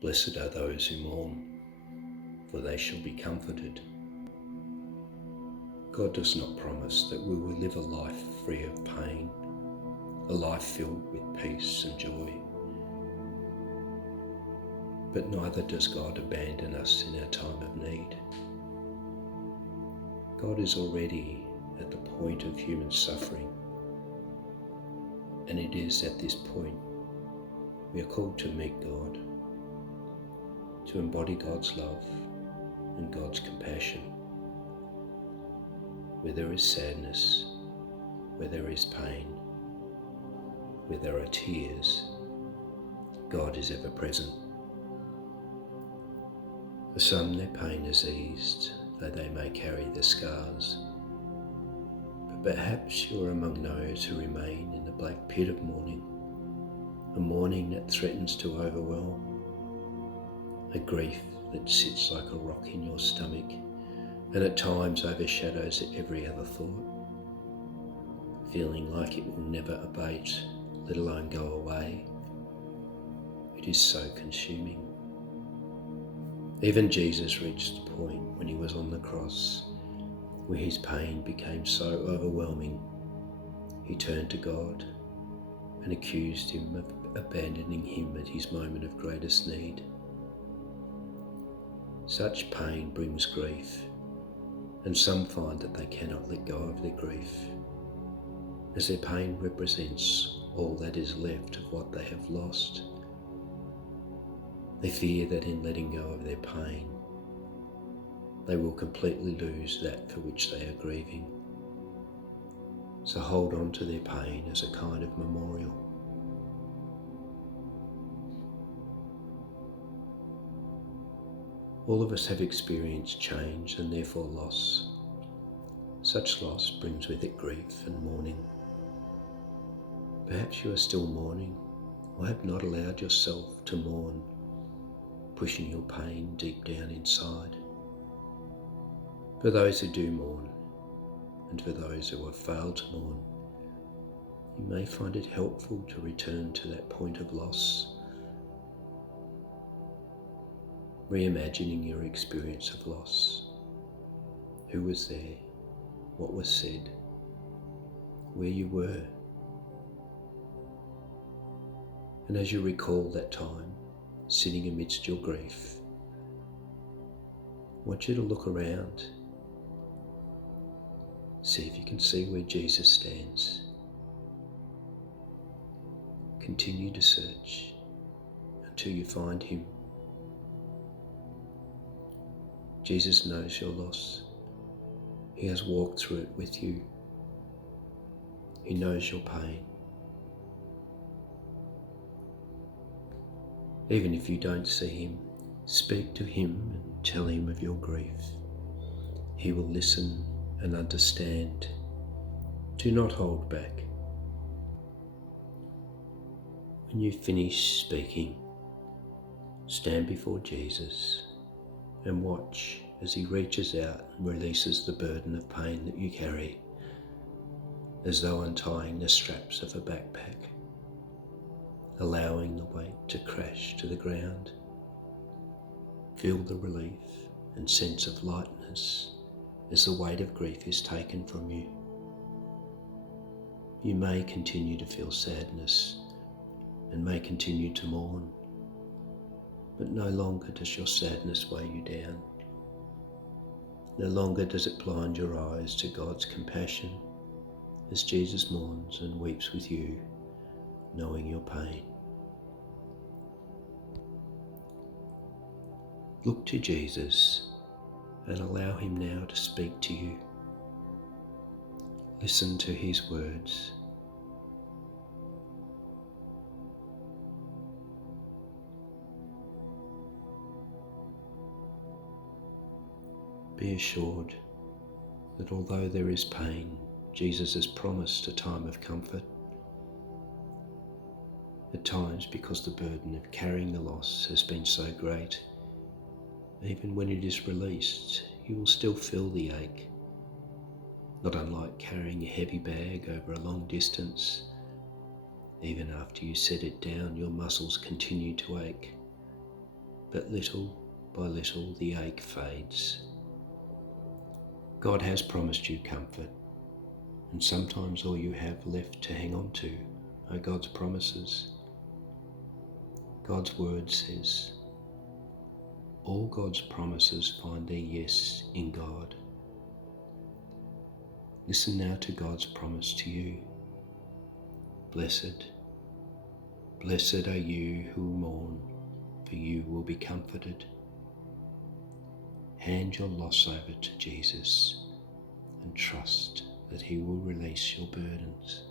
Blessed are those who mourn, for they shall be comforted. God does not promise that we will live a life free of pain, a life filled with peace and joy. But neither does God abandon us in our time of need. God is already at the point of human suffering, and it is at this point we are called to meet God, to embody God's love and God's compassion. Where there is sadness, where there is pain, where there are tears, God is ever present. For some their pain is eased, though they may carry the scars. But perhaps you are among those who remain in the black pit of mourning, a mourning that threatens to overwhelm, a grief that sits like a rock in your stomach and at times overshadows every other thought, feeling like it will never abate, let alone go away. It is so consuming. Even Jesus reached the point when he was on the cross where his pain became so overwhelming, he turned to God and accused him of abandoning him at his moment of greatest need. Such pain brings grief, and some find that they cannot let go of their grief, as their pain represents all that is left of what they have lost. They fear that in letting go of their pain, they will completely lose that for which they are grieving. So hold on to their pain as a kind of memorial. All of us have experienced change and therefore loss. Such loss brings with it grief and mourning. Perhaps you are still mourning or have not allowed yourself to mourn, pushing your pain deep down inside. For those who do mourn, and for those who have failed to mourn, you may find it helpful to return to that point of loss, reimagining your experience of loss. Who was there? What was said? Where you were? And as you recall that time, sitting amidst your grief, I want you to look around. See if you can see where Jesus stands. Continue to search until you find him. Jesus knows your loss. He has walked through it with you. He knows your pain. Even if you don't see him, speak to him and tell him of your grief. He will listen and understand. Do not hold back. When you finish speaking, stand before Jesus and watch as he reaches out and releases the burden of pain that you carry, as though untying the straps of a backpack, allowing the weight to crash to the ground. Feel the relief and sense of lightness as the weight of grief is taken from you. You may continue to feel sadness and may continue to mourn, but no longer does your sadness weigh you down. No longer does it blind your eyes to God's compassion as Jesus mourns and weeps with you, knowing your pain. Look to Jesus and allow him now to speak to you. Listen to his words. Be assured that although there is pain, Jesus has promised a time of comfort. At times, because the burden of carrying the loss has been so great, even when it is released, you will still feel the ache. Not unlike carrying a heavy bag over a long distance. Even after you set it down, your muscles continue to ache. but little by little the ache fades. God has promised you comfort, and sometimes all you have left to hang on to are God's promises. God's word says, all God's promises find their yes in God. Listen now to God's promise to you. Blessed, blessed are you who mourn, for you will be comforted. Hand your loss over to Jesus and trust that he will release your burdens.